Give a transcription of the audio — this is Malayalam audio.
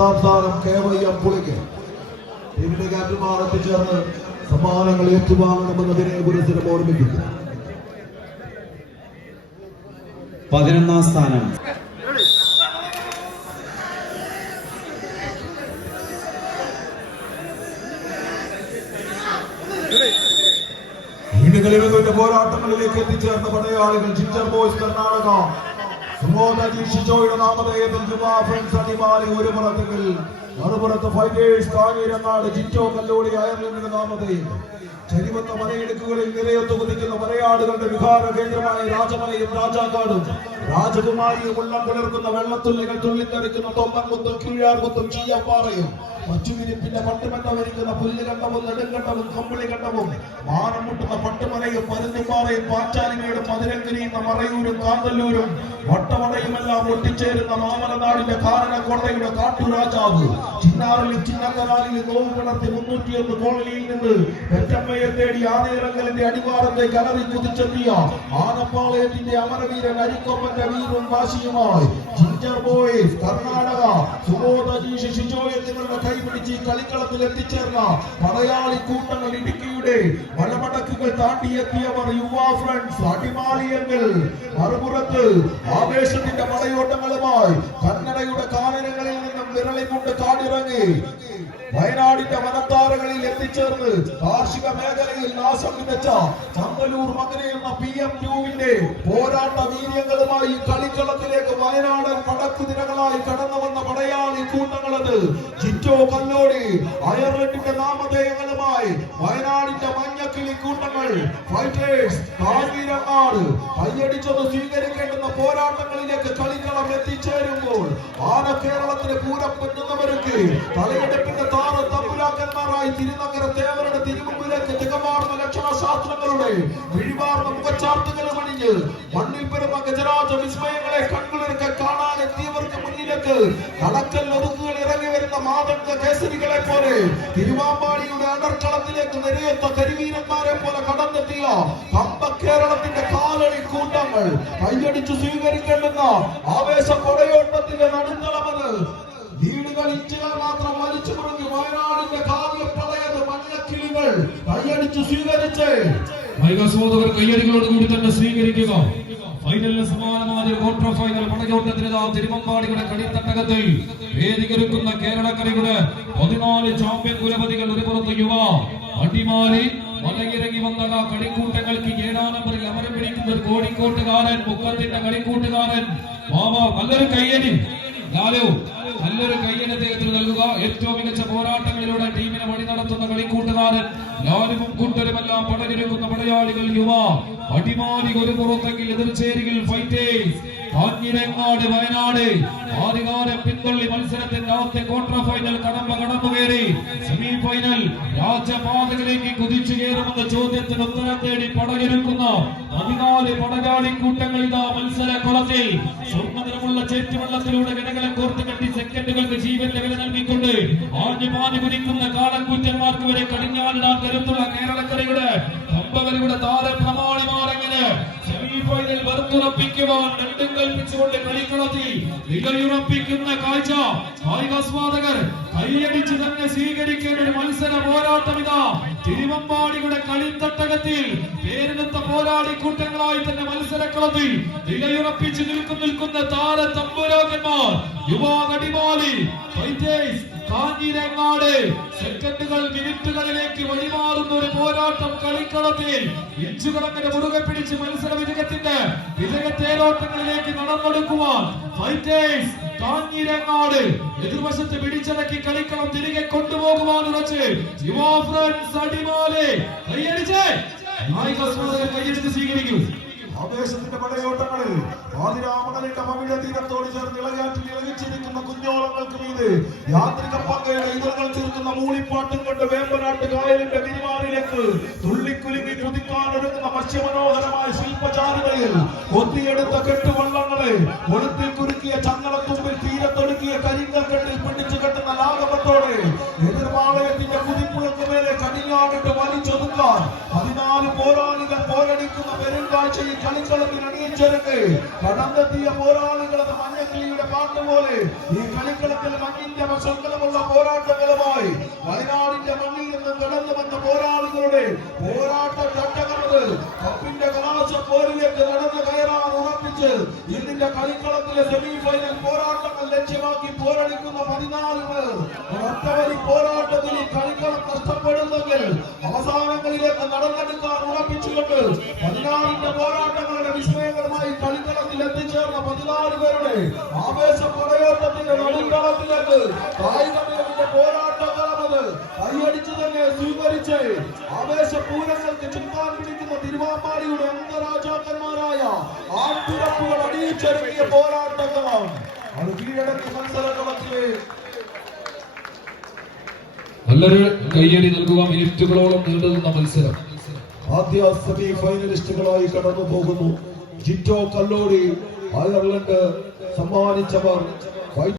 പത്താം സ്ഥാനം KYM പുളിക്ക്. ടീമിന്റെ ക്യാപ്റ്റന്മാർ എത്തിച്ചേർന്ന് സമ്മാനങ്ങൾ ഏറ്റുവാങ്ങണമെന്ന് വിനയപുരസ്സരം ഓർമ്മിപ്പിക്കുന്നു. 11ാം സ്ഥാനം കളികളുടെ പോരാട്ടങ്ങളിലേക്ക് എത്തിച്ചേർന്ന പടയാളികൾ ജിഞ്ചർ ബോയ്സ് കർണാടക, സുമോദജി ഷിജോയുടെ നാമധേയത്തിൽ യുവാ ഫ്രണ്ട്സ് അടിമാലി ഒരു പുറത്തെങ്കിൽ മറുപുറത്ത് ഫൈറ്റേഴ്സ് കാഞ്ഞിരങ്ങാട് ജിറ്റോ കല്ലോളി അയർലൻഡിന്റെ നാമധേയം. ചരിവത്ത മലയിടുക്കുകളിൽ നിലയൊത്തു കുതിക്കുന്ന മലയാടുകളുടെ വിഹാര കേന്ദ്രമായ രാജമലയും രാജാക്കാടും രാജകുമാരിയും ഉള്ളം പുലർക്കുന്ന വെള്ളത്തുള്ളികൾ തുള്ളിത്തെറിക്കുന്ന തൊമ്മൻകുത്തും കീഴാർകുത്തും ചീയപ്പാറയും മച്ചുവിരിപ്പിന്റെ പട്ടുമെട്ട വരിക്കുന്ന പുല്ലുകണ്ടവും നെടുങ്കണ്ടവും കമ്പിളികണ്ടവും മാനം മുട്ടുന്ന പട്ടുമലയും പരുന്തുപാറയും പാച്ചാലിമയുടെ മധുരങ്കരിയുന്ന മറയൂരും കാന്തല്ലൂരും വട്ടവടയുമെല്ലാം ഒട്ടിച്ചേരുന്ന മാമലനാടിന്റെ കാരണക്കോട്ടയുടെ കാട്ടുരാജാവ് ചിന്നാറിലും ചിന്നക്കനാലിലും നോവ് കിടത്തി 301 കോളനിയിൽ നിന്ന് പെറ്റമ്മയെ തേടി ആനയിറങ്ങലിന്റെ അടിവാരത്തേക്ക് അലറി കുതിച്ചെത്തിയ ആനപ്പാളയത്തിന്റെ അമരവീരൻ അരിക്കൊമ്പന്റെ വീറും വാശിയുമായി ജിഞ്ചർ ബോയ്സ് കർണാടക, സുബോധജി ഷിജോ എന്നിവരുടെ കൈപിടിച്ച് കളിക്കളത്തിൽ എത്തിച്ചേർന്ന പടയാളി കൂട്ടങ്ങൾ ഇടുക്കിയുടെ മലമടക്കുകൾ താണ്ടിയെത്തിയവർ യുവാ ഫ്രണ്ട്സ് അടിമാലിയങ്ങൾ. മറുപുറത്ത് ആവേശത്തിന്റെ പടയോട്ടങ്ങളുമായി കന്നഡയുടെ കാനനങ്ങളിൽ നിന്നും വിരളി കൊണ്ട് കാടിറങ്ങി വയനാടിന്റെ വനത്താരകളിൽ എത്തിച്ചേർന്ന് കാർഷിക മേഖലയിൽ നാശം വിതച്ച ചന്തലൂർ മകനെയുന്ന PM2വിന്റെ പോരാട്ട വീര്യങ്ങളുമായി കളിക്കളത്തിലേക്ക് വയനാടൻ പടക്കുതിരകളായി കടന്നു വന്ന പടയാളി കൂട്ടങ്ങളത് ജിറ്റോ കല്ലോടി അയർലൻഡിന്റെ നാമധേയങ്ങളുമായി വയനാടിന്റെ മഞ്ഞക്കിളി കൂട്ടങ്ങൾ ഫൈറ്റേഴ്സ് കാഞ്ഞിരങ്ങാട് കൈയടിച്ചത് സ്വീകരിക്കേണ്ടുന്ന പോരാട്ടങ്ങളിലേക്ക് കളിക്കളം എത്തിച്ചേരുമ്പോൾ ആന കേരളത്തിന് പൂരം പൊന്നുന്നവർക്ക് തലയെടുപ്പിന്റെ തമ്പുരാക്കന്മാരായി തിരുനഗര ദേവരുടെ തിരുമുമ്പിലേക്ക് തികമാർന്ന ലക്ഷണശാസ്ത്രങ്ങളുടെ വിഴിവാർന്ന മുഖച്ചാർത്തുകളും അണിഞ്ഞ് മണ്ണിൽ പെരുമ ഗജരാജ വിസ്മയങ്ങളെ കൺകുളിർക്ക് കാണാനെത്തിയവർക്ക് മുന്നിലേക്ക് കടക്കൽ ഒതുക്കുകൾ ഇറങ്ങി വരുന്ന മാതംഗ കേസരികളെ പോലെ തിരുവാമ്പാടിയുടെ അടർക്കളത്തിലേക്ക് നിരയത്ത കരിവീരന്മാരെ പോലെ കടന്നെത്തിയ കമ്പ കേരളത്തിന്റെ കാലടി കൂട്ടങ്ങൾ കൈയടിച്ചു സ്വീകരിക്കേണ്ടുന്ന ആവേശ കൊടയോട്ടത്തിന്റെ നടുത്തളമെന്ന് വീടുകൾ ഇഞ്ചുകൾ മാത്രം വലിച്ചു മുറുകി വയനാടിന്റെ കാവ്യ പ്രളയത് മഞ്ഞക്കിളികൾ കൈയടിച്ചു സ്വീകരിച്ച് സഹോദരർ കയ്യടികളോട് കൂടി തന്നെ സ്വീകരിക്കുക. ഫൈനലിന് സമാനമായ ക്വാർട്ടർ ഫൈനൽ പടയോട്ടത്തിന് തിരുവമ്പാടിയുടെ കളിത്തട്ടകത്തിൽ വേദികൊരുക്കുന്ന കേരളക്കരയുടെ 14 ചാമ്പ്യൻ കുലപതികൾ ഒരു പുറത്ത് യുവ അടിമാലി മലയിറങ്ങി വന്ന കളിക്കൂട്ടങ്ങൾക്ക് 7ാം നമ്പറിൽ അമരം പിടിക്കുന്ന ഒരു കോഴിക്കോട്ടുകാരൻ മുക്കത്തിന്റെ കളിക്കൂട്ടുകാരൻ നല്ലൊരു കയ്യടി നല്ലൊരു കയ്യടി അദ്ദേഹത്തിന് നൽകുക. ഏറ്റവും മികച്ച പോരാട്ടങ്ങളിലൂടെ ടീമിനെ വഴി നടത്തുന്ന കളിക്കൂട്ടുകാരൻ ലാലും കൂട്ടരുമെല്ലാം പടഞ്ഞെടുക്കുന്ന പടയാളികൾ യുവ അടിമാലി ഒരു പുറത്തെങ്കിൽ എതിർചേരികൾ ഫൈറ്റേഴ്സ് കാഞ്ഞിരങ്ങാട് വയനാട് ആദ്യകാല പിന്തള്ളി മത്സരത്തിന്റെ ആദ്യ ക്വാർട്ടർ ഫൈനൽ കടന്നുകയറി സെമി ഫൈനൽ രാജപാതകളിലേക്ക് കുതിച്ചു കയറുമെന്ന ചോദ്യത്തിന് ഉത്തരം തേടി പടയൊരുക്കുന്ന 14 പടയാളി കൂട്ടങ്ങൾ ഇതാ മത്സര കുളത്തിൽ സ്വർണ്ണനിറമുള്ള ചേറ്റുവെള്ളത്തിലൂടെ കിടകളെ കോർത്ത് കെട്ടി സെക്കൻഡുകൾക്ക് ജീവന്റെ വില നൽകിക്കൊണ്ട് ആഞ്ഞുപാഞ്ഞു കുതിക്കുന്ന കാളക്കൂറ്റന്മാർക്ക് വരെ കടിഞ്ഞാലിടാൻ കരുത്തുള്ള കേരളക്കരയുടെ കമ്പവരുടെ താരപ്രമാണിമാരെങ്ങനെ സെമി ഫൈനൽ വറുത്തുറപ്പിക്കുവാൻ രണ്ടും കൽപ്പിച്ചുകൊണ്ട് കളിക്കളത്തിൽ നിലയുറപ്പിക്കുന്ന കാഴ്ച കായികാസ്വാദകർ കൈയടിച്ച് തന്നെ സ്വീകരിക്കേണ്ട ഒരു മത്സര പോരാട്ടം ഇതാ തിരുവമ്പാടിയുടെ കളിത്തട്ടകത്തിൽ പേരെടുത്ത പോരാളി കൂട്ടങ്ങളായി തന്നെ മത്സരക്കളത്തിൽ നിലയുറപ്പിച്ച് നിൽക്കുന്ന താര തമ്പുരാക്കന്മാർ യുവാ അടിമാലി ഫൈറ്റേഴ്സ് കാഞ്ഞിരങ്ങാട് സെക്കൻഡുകൾ മിനിറ്റുകളിലേക്ക് വഴിമാറുന്ന ഒരു പോരാട്ടം കളിക്കളത്തിൽ ഇഞ്ചുകളങ്ങനെ മുറുകെ പിടിച്ച് മത്സര വിജയത്തേരോട്ടങ്ങളിലേക്ക് നടന്നെടുക്കുവാൻ ഫൈറ്റേഴ്സ് കാഞ്ഞിരങ്ങാട് എതിർവശത്ത് പിടിച്ചടക്കി കളിക്കളം തിരികെ കൊണ്ടുപോകുവാൻ ഉറച്ച് യുവാ ഫ്രണ്ട്സ് അടിമാലി കൈയടിച്ച് സ്വീകരിക്കും. ആവേശത്തിന്റെ പടയോട്ടങ്ങളിൽ ആതിരാമണലിന്റെ മവിഴ തീരത്തോട് ചേർന്ന് ഇളകാറ്റിൽ ഇളകിച്ചിരിക്കുന്ന കുഞ്ഞോളങ്ങൾക്ക് മീത് യാത്രിക പങ്കയുടെ ഇതളുകൾ തീർക്കുന്ന മൂളിപ്പാട്ടും കൊണ്ട് വേമ്പനാട്ട് കായലിന്റെ വിരിമാറിലേക്ക് തുള്ളിക്കുലുങ്ങി കുതിക്കാനൊരുങ്ങുന്ന മത്സ്യമനോഹരമായ ശില്പചാരുതയിൽ കൊത്തിയെടുത്ത കെട്ടുവള്ളങ്ങളെ കൊളുത്തിൽ കുരുക്കിയ ചങ്ങളത്തുമ്പിൽ തീരത്തൊടുക്കിയ കരിങ്കൽ കെട്ടിൽ പിടിച്ചു കെട്ടുന്ന ലാഘവത്തോടെ കുതിപ്പുകൾക്ക് മേലെ കടിഞ്ഞാടിട്ട് വലിച്ചൊതുക്കാൻ 14 പോരാളികൾ പോരടിക്കുന്ന പെരുങ്ക കൂടിക്കാഴ്ചയിൽ കളിക്കളത്തിൽ അണിയിച്ചൊരുക്ക് കടന്നെത്തിയ പോരാളികളത് മഞ്ഞക്കിളിയുടെ പാട്ട് പോലെ ഈ കളിക്കളത്തിൽ മഞ്ഞിന്റെ വശങ്ങളുമുള്ള പോരാട്ടങ്ങളുമായി വയനാടിന്റെ മണ്ണിൽ നിന്ന് കടന്നു വന്ന പോരാളികളുടെ പോരാട്ട ചട്ടകണത് കപ്പിന്റെ കലാശ പോരിലേക്ക് നടന്നു കയറാൻ ഉറപ്പിച്ച് ഇതിന്റെ കളിക്കളത്തിലെ സെമി ഫൈനൽ പോരാട്ടങ്ങൾ ലക്ഷ്യമാക്കി പോരടിക്കുന്ന 14 പേർ ഒറ്റവരി പോരാട്ടത്തിൽ ഈ കളിക്കളം നഷ്ടപ്പെടുന്നെങ്കിൽ അവസാനങ്ങളിലേക്ക് നടന്നെടുക്കാൻ ഉറപ്പിച്ചുകൊണ്ട് 16 പോരാട്ടങ്ങളുടെ വിസ്മയങ്ങളുമായി കളിക്കളത്തിൽ എത്തിച്ചേർന്ന 14 പേരുടെ ആവേശ പടയോട്ടത്തിന്റെ നടുക്കളത്തിലേക്ക് കായികമികവിന്റെ പോരാട്ടങ്ങളത് കൈയടിച്ചു തന്നെ സ്വീകരിച്ച് ആവേശപൂരങ്ങൾക്ക് ചുക്കാൻ പിടിക്കുന്ന തിരുവാമ്പാടിയുടെ അംഗരാജാക്കന്മാരായ ആൺപിറപ്പുകൾ അടിയിച്ചൊരുക്കിയ പോരാട്ടങ്ങളാണ്. അത് കീഴടക്കി മത്സരങ്ങളത്തിലെ നല്ലൊരു കയ്യടി നൽകുക. മിനിറ്റുകളോളം നീണ്ടുനിന്ന മത്സരം ആദ്യ സെമി ഫൈനലിസ്റ്റുകളായി കടന്നു പോകുന്നു. ജിറ്റോ കല്ലോടി അയർലൻഡ് സമ്മാനിച്ചവർ